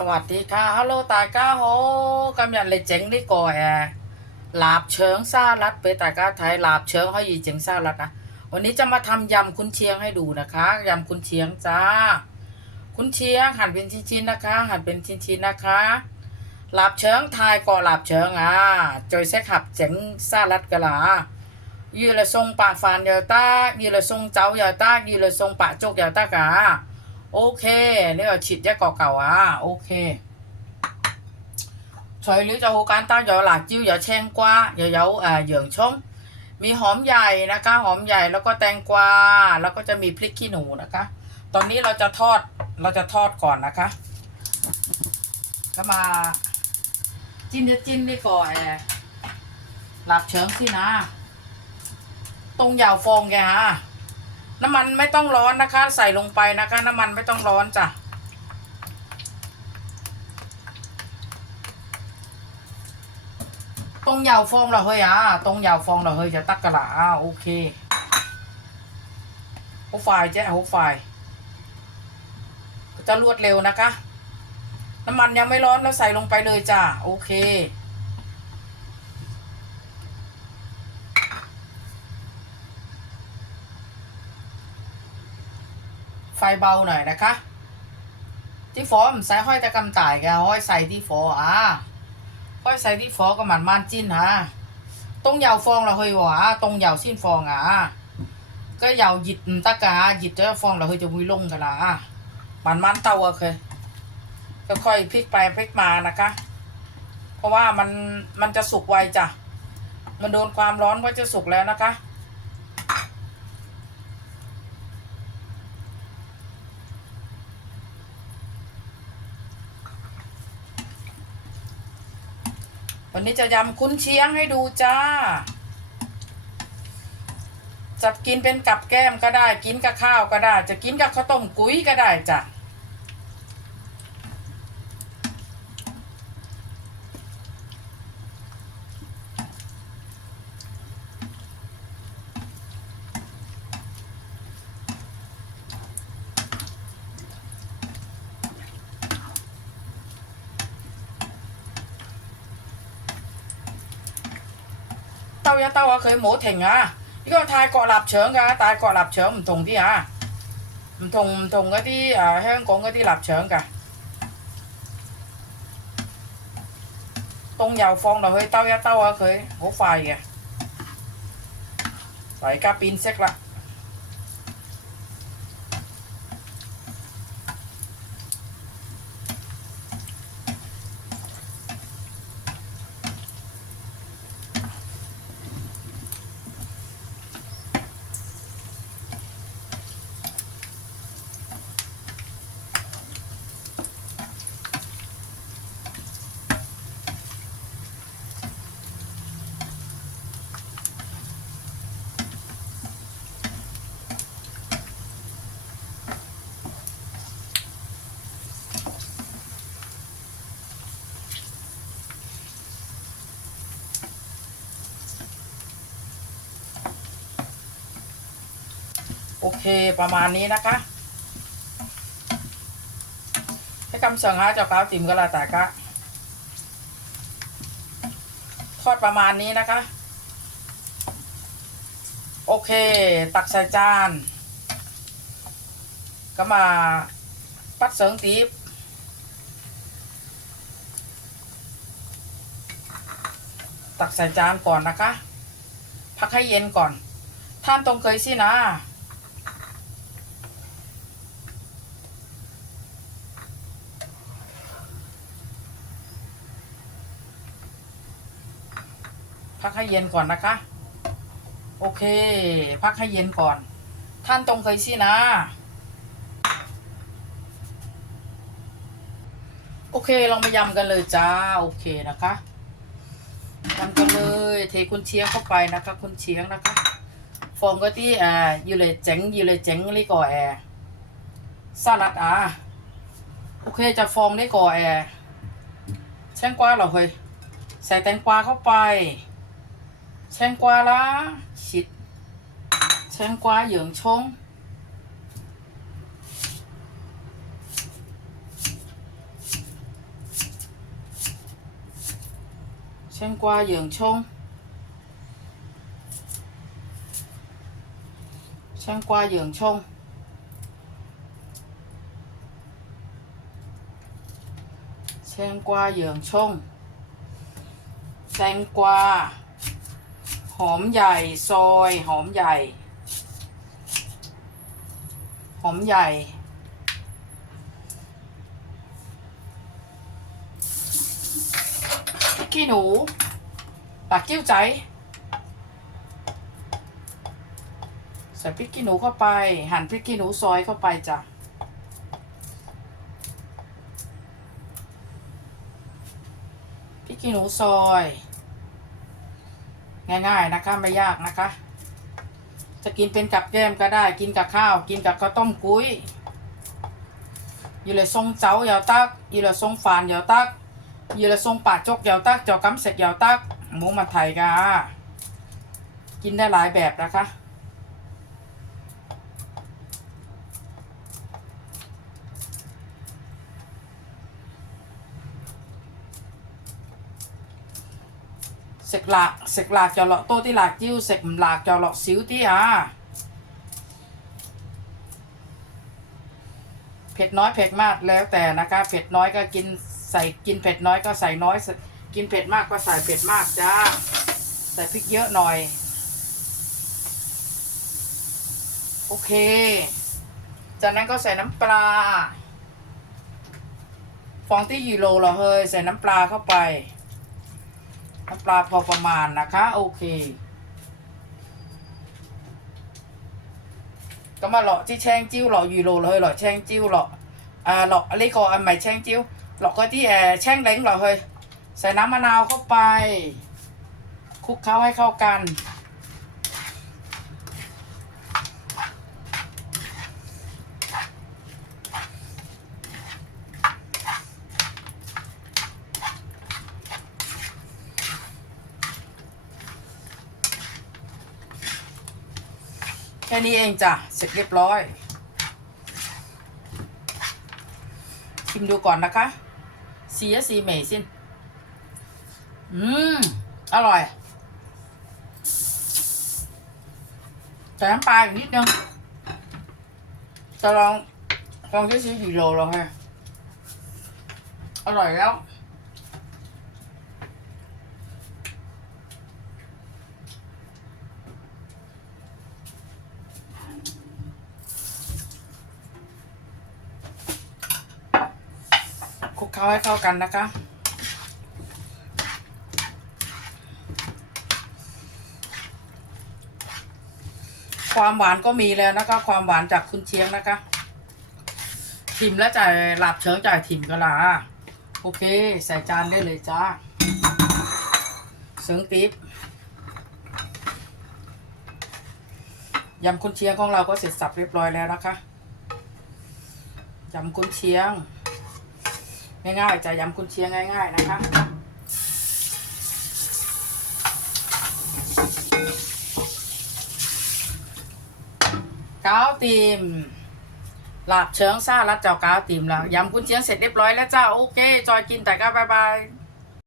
สวัสดีค่ะฮัลโหลตาก้าโหกำยันเลยเจ๋งได้ก่อแอลาบเชิงซาลัดไปตาก้าไทยลาบเชิงเขาอีเจ๋งซาลัดนะวันนี้จะมาทำยำคุณเชียงให้ดูนะคะยำคุณเชียงจ้า คุณเชียงหั่นเป็นชิ้นๆนะคะ หั่นเป็นชิ้นๆนะคะลาบเชิงไทยก่อลาบเชิงอะจอยแซกขับเจ๋งซาลัดกะลายีละทรงปะฟานเยาต้ายีละทรงเจ้าเยาต้ายีละทรงปะจกเยาต้ากา โอเคเนี่ยฉีดยาเก่าๆอะโอเคช่วยหรือจะหูการตั้งอย่าหลากจิ้วอย่าแช่งกว่าอย่าเยาอ่าเหยื่องชงมีหอมใหญ่นะคะ หอมใหญ่แล้วก็แตงกวาแล้วก็จะมีพริกขี้หนูนะคะ ตอนนี้เราจะทอดเราจะทอดก่อนนะคะก็มาจิ้นจิ้นนี่ก่อนหลับเชิงสินะ ตรงยาวฟองแกฮะ น้ำมันไม่ต้องร้อนนะคะ ใส่ลงไปนะคะ น้ำมันไม่ต้องร้อนจ้ะตรงยาวฟองเราเฮ้ยอะตรงยาวฟองเราเฮ้ยจะตักกะหลาโอเคหัวไฟเจ๊หัวไฟจะรวดเร็วนะคะ น้ำมันยังไม่ร้อนแล้วใส่ลงไปเลยจ้ะโอเค ไฟเบาหน่อยนะคะที่ฟอมใส่ห้อยตะกำต่ายแกห้อยใส่ที่ฟออะห้อยใส่ที่ฟอก็หมันมันจิ้นฮะตรงยาวฟองเราเฮ้ยวะตรงยาวสิ้นฟองอะก็ยาวหยิดตะกาหยิดจะฟองเราเฮ้ยจะมุยลงกันละอะมันมันเตาอะเคยก็ค่อยพลิกไปพลิกมานะคะ เพราะว่ามันมันจะสุกไวจ้ะมันโดนความร้อนก็จะสุกแล้วนะคะ วันนี้จะยำคุ้นเชียงให้ดูจ้า จะกินเป็นกับแก้มก็ได้ กินกับข้าวก็ได้ จะกินกับข้าวต้มกุ้ยก็ได้จ้ะ 兜一兜啊，佢冇停啊！呢個泰國臘腸㗎，泰國臘腸唔同啲啊，唔同唔同嗰啲誒香港嗰啲臘腸㗎。凍油放落去兜一兜啊，佢好快嘅，嚟家變色啦～ อเคประมาณนี้นะคะให้คำสั่งหาเจ้าก้าวติ่มก็แล้วแต่ก็ทอดประมาณนี้นะคะ โอเค ตักใส่จาน ก็มาปัดเสริงตีบตักใส่จานก่อนนะคะ พักให้เย็นก่อน ท่านตรงเคยสินะ พักให้เย็นก่อนนะคะ โอเค พักให้เย็นก่อน ท่านตรงเคยสินะ โอเคลองมายำกันเลยจ้า โอเคนะคะยำกันเลย เทคุณเชียงเข้าไปนะคะ คุณเชียงนะคะ ฟองก็ที่อ่าอยู่เลยเจ๋งอยู่เลยเจ๋งเลยก่อแอร์สลัดอะโอเคจะฟองได้ก่อแอร์แช่งกวาเหรอเฮ้ยใส่แตงกวาเข้าไป 青瓜啦，切青瓜、洋葱。青瓜、洋葱，青瓜、洋葱，青瓜、洋葱，青瓜。 หอมใหญ่ซอยหอมใหญ่ หอมใหญ่พริกขี้หนูปากกิ้วใจ ใส่พริกขี้หนูเข้าไป หั่นพริกขี้หนูซอยเข้าไปจ้ะพริกขี้หนูซอย ง่าย ๆนะคะไม่ยากนะคะ จะกินเป็นกับแก้มก็ได้ กินกับข้าว กินกับข้าวต้มกุ้ยอยู่เลยทรงเจ้าเหยาตักอยู่เลยทรงฝานเหยาตักอยู่เลยทรงป่าจกเหยาตักเจ้ากำเสกเหยาตักหมูมันไทยกากินได้หลายแบบนะคะ 食辣食辣就落 sạc lạc cho lọ tô tí เผ็ดน้อยเผ็ดมากแล้วแต่นะคะเผ็ดน้อยก็กินใส่กินเผ็ดน้อยก็ใส่น้อย กินเผ็ดมากก็ใส่เผ็ดมากจ้าใส่พริกเยอะหน่อย โอเค จากนั้นก็ใส่น้ำปลาฟองที่ยีโลเหรอเฮยใส่น้ำปลาเข้าไป น้ำปลาพอประมาณนะคะ โอเค ก็มาหล่อจี่แช่งจิ้วหล่อยูโรเลยหล่อแช่งจิ้วหล่ออ่าหล่ออะไรก็อันใหม่แช่งจิ้วหล่อก็ที่แอแช่งเล้งหล่อเลยใส่น้ำมะนาวเข้าไปคลุกเข้าให้เข้ากัน ค่นี้เองจ้ะ เสร็จเรียบร้อย ชิมดูก่อนนะคะเสีอะสีเหมยสินอืม อร่อยใส่น้ำปลาอีกนิดนึงจะลองลองที่ซื้อกี่โลแล้วฮะอร่อยแล้ว คลุกเคล้าให้เข้ากันนะคะ ความหวานก็มีแล้วนะคะ ความหวานจากคุณเชียงนะคะทิมแล้วจ่ายหลับเชิงจ่ายทิมก็ลาโอเค ใส่จานได้เลยจ้าเสริงติ๊บยำคุณเชียงของเราก็เสร็จสับเรียบร้อยแล้วนะคะยำคุณเชียง ง่ายๆจะยำกุนเชียงง่าย ๆ นะคะก้าวตีมหลาบเชิงซ่ารัดเจ้าก้าวตีมแล้วยำกุนเชียงเสร็จเรียบร้อยแล้วจ้า โอเค จอยกินแต่ก็บายบาย